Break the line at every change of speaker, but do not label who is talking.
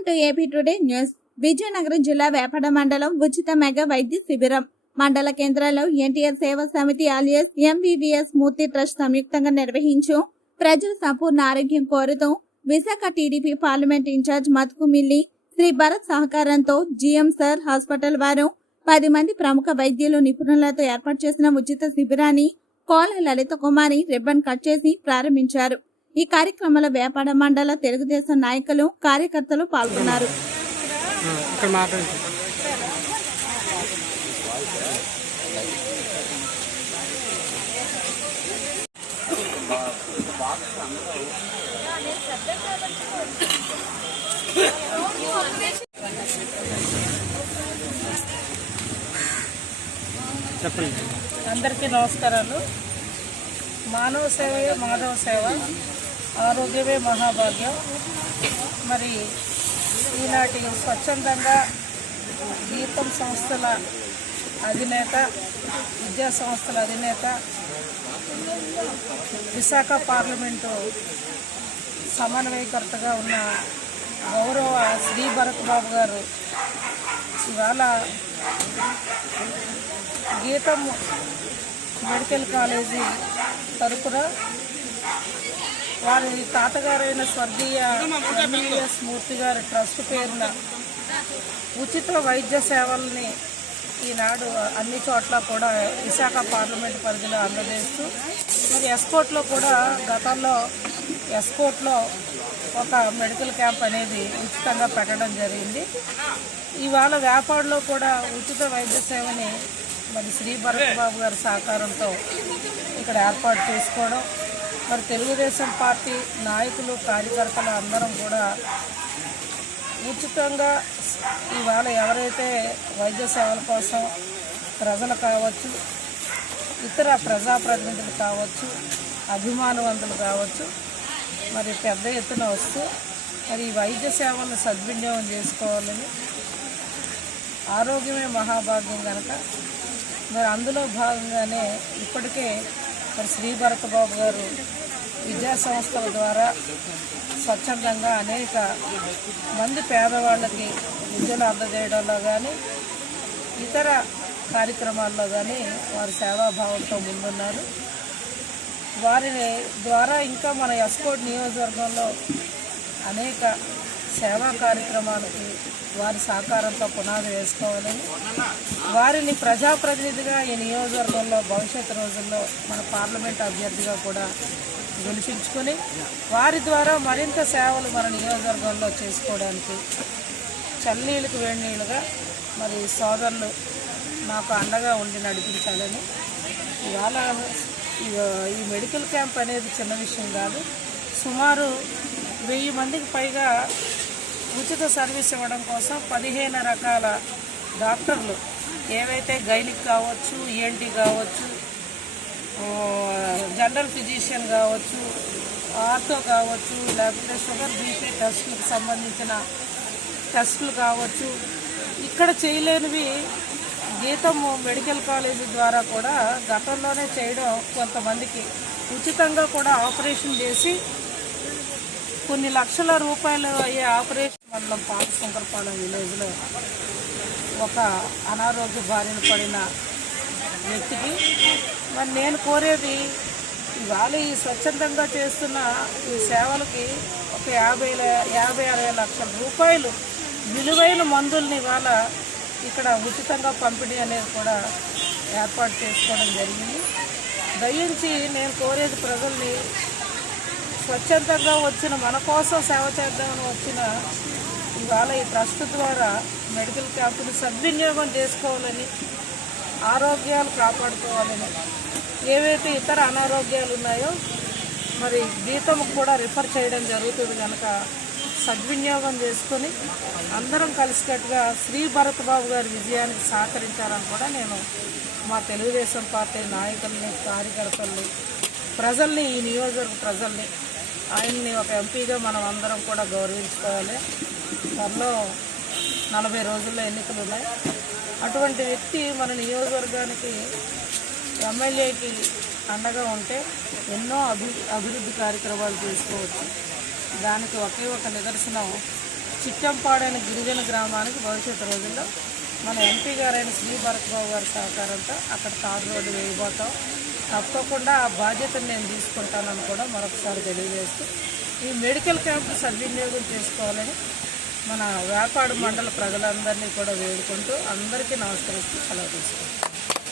Welcome to AP today news. Vizianagaram జిల్లా వేపడ మండలం ఉచిత మెగా వైద్య శిబిరం. మండల కేంద్రంలో ఎన్టీఆర్ సేవా సమితి ఆలియస్ ఎంవివిఎస్ మూర్తి ట్రస్ట్ సంయుక్తంగా నిర్వహించు. ప్రజల సంపూర్ణ ఆరోగ్యం కోరుతూ Visakha TDP parliament incharge Mathukumilli Shri Bharat సహకారంతో జిఎం సర్ హాస్పిటల్ వారు పది మంది ప్రముఖ వైద్యులు నిపుణులతో ఏర్పాటు చేసిన ఉచిత శిబిరాన్ని కోల లలిత కుమారి రిబ్బన్ కట్ చేసి ప్రారంభించారు. ఈ కార్యక్రమంలో వేపాడ మండల తెలుగుదేశం నాయకులు కార్యకర్తలు పాల్గొన్నారు.
చెప్పండి.
అందరికీ నమస్కారాలు. మానవ సేవయే మాధవ సేవ. ఆరోగ్యమే మహాభాగ్యం. మరి ఈనాటి స్వచ్ఛందంగా గీతం సంస్థల అధినేత విద్యా సంస్థల అధినేత విశాఖ పార్లమెంటు సమన్వయకర్తగా ఉన్న గౌరవ శ్రీ భరత్ బాబు గారు ఇవాళ గీతం మెడికల్ కాలేజీ తరపున వారి తాతగారైన స్వర్గీయ ఎంబీఎస్ మూర్తి గారి ట్రస్ట్ పేరున ఉచిత వైద్య సేవల్ని ఈనాడు అన్ని చోట్ల కూడా విశాఖ పార్లమెంట్ పరిధిలో అందజేస్తూ మరి ఎస్కోట్లో కూడా గతంలో ఎస్కోట్లో ఒక మెడికల్ క్యాంప్ అనేది ఉచితంగా పెట్టడం జరిగింది. ఇవాళ వ్యాపారంలో కూడా ఉచిత వైద్య సేవని మరి శ్రీ భరత్ బాబు గారి సహకారంతో ఇక్కడ ఏర్పాటు చేసుకోవడం మరి తెలుగుదేశం పార్టీ నాయకులు కార్యకర్తలు అందరం కూడా ఉచితంగా ఇవాళ ఎవరైతే వైద్య సేవల కోసం ప్రజలు కావచ్చు ఇతర ప్రజాప్రతినిధులు కావచ్చు అభిమానవంతులు కావచ్చు మరి పెద్ద ఎత్తున వస్తూ మరి ఈ వైద్య సేవలను సద్వినియోగం చేసుకోవాలని ఆరోగ్యమే మహాభాగ్యం కనుక మరి అందులో భాగంగానే ఇప్పటికే మరి శ్రీ భరత్ బాబు గారు విద్యా సంస్థల ద్వారా స్వచ్ఛందంగా అనేక మంది పేదవాళ్ళకి విద్యను అందజేయడంలో కానీ ఇతర కార్యక్రమాల్లో కానీ వారు సేవాభావంతో ముందున్నారు. వారిని ద్వారా ఇంకా మన ఎస్కోట్ నియోజకవర్గంలో అనేక సేవా కార్యక్రమాలకి వారి సహకారంతో పునాది వేసుకోవాలని వారిని ప్రజాప్రతినిధిగా ఈ నియోజకవర్గంలో భవిష్యత్తు రోజుల్లో మన పార్లమెంట్ అభ్యర్థిగా కూడా గెలిపించుకొని వారి ద్వారా మరింత సేవలు మన నియోజకవర్గంలో చేసుకోవడానికి చల్లనీళ్ళకి వేడి నీళ్ళుగా మరి సోదరులు నాకు అండగా ఉండి నడిపించాలని ఇవాళ ఈ మెడికల్ క్యాంప్ అనేది చిన్న విషయం కాదు. సుమారు వెయ్యి మందికి పైగా ఉచిత సర్వీస్ ఇవ్వడం కోసం పదిహేను రకాల డాక్టర్లు ఏవైతే గైనిక్ కావచ్చు ఈఎన్టీ కావచ్చు జనరల్ ఫిజిషియన్ కావచ్చు ఆర్థో కావచ్చు లేకపోతే షుగర్ బీపీ టెస్ట్లకు సంబంధించిన టెస్టులు కావచ్చు. ఇక్కడ చేయలేనివి గీతము మెడికల్ కాలేజీ ద్వారా కూడా గతంలోనే చేయడం కొంతమందికి ఉచితంగా కూడా ఆపరేషన్ చేసి కొన్ని లక్షల రూపాయలు అయ్యే ఆపరేషన్ మండలం పాత శంకరపాలెం విలేజ్లో ఒక అనారోగ్య బారిన పడిన వ్యక్తికి మరి నేను కోరేది ఇవాళ ఈ స్వచ్ఛందంగా చేస్తున్న ఈ సేవలకి ఒక యాభై యాభై అరవై లక్షల రూపాయలు విలువైన మందుల్ని ఇవాళ ఇక్కడ ఉచితంగా పంపిణీ అనేది కూడా ఏర్పాటు చేసుకోవడం జరిగింది. దయించి నేను కోరేది ప్రజల్ని స్వచ్ఛందంగా వచ్చిన మన కోసం సేవ చేద్దామని వచ్చిన ఇవాళ ఈ ట్రస్ట్ ద్వారా మెడికల్ క్యాంపుని సద్వినియోగం చేసుకోవాలని ఆరోగ్యాలు కాపాడుకోవాలని ఏవైతే ఇతర అనారోగ్యాలు ఉన్నాయో మరి జీతం కూడా రిఫర్ చేయడం జరుగుతుంది కనుక సద్వినియోగం చేసుకొని అందరం కలిసికట్టుగా శ్రీ భరత్ బాబు గారి విజయానికి సహకరించాలని కూడా నేను మా తెలుగుదేశం పార్టీ నాయకుల్ని కార్యకర్తల్ని ప్రజల్ని ఈ నియోజకవర్గ ప్రజల్ని ఆయన్ని ఒక ఎంపీగా మనం అందరం కూడా గౌరవించుకోవాలి. త్వరలో నలభై రోజుల్లో ఎన్నికలు ఉన్నాయి. అటువంటి వ్యక్తి మన నియోజకవర్గానికి ఎమ్మెల్యేకి అండగా ఉంటే ఎన్నో అభి అభివృద్ధి కార్యక్రమాలు చేసుకోవచ్చు. దానికి ఒకే ఒక నిదర్శనం చిట్టంపాడైన గిరిజన గ్రామానికి భవిష్యత్తు రోజుల్లో మన ఎంపీ గారైన శ్రీ భరత్బాబు గారి సహకారంతో అక్కడ తారు రోడ్డు వేయబోతాం. తప్పకుండా ఆ బాధ్యతను నేను తీసుకుంటానని కూడా మరొకసారి తెలియజేస్తూ ఈ మెడికల్ క్యాంపు సద్వినియోగం చేసుకోవాలని మన వేపాడు మండల ప్రజలందరినీ కూడా వేడుకుంటూ అందరికీ నమస్కరిస్తూ సెలవు తీసుకుంటాం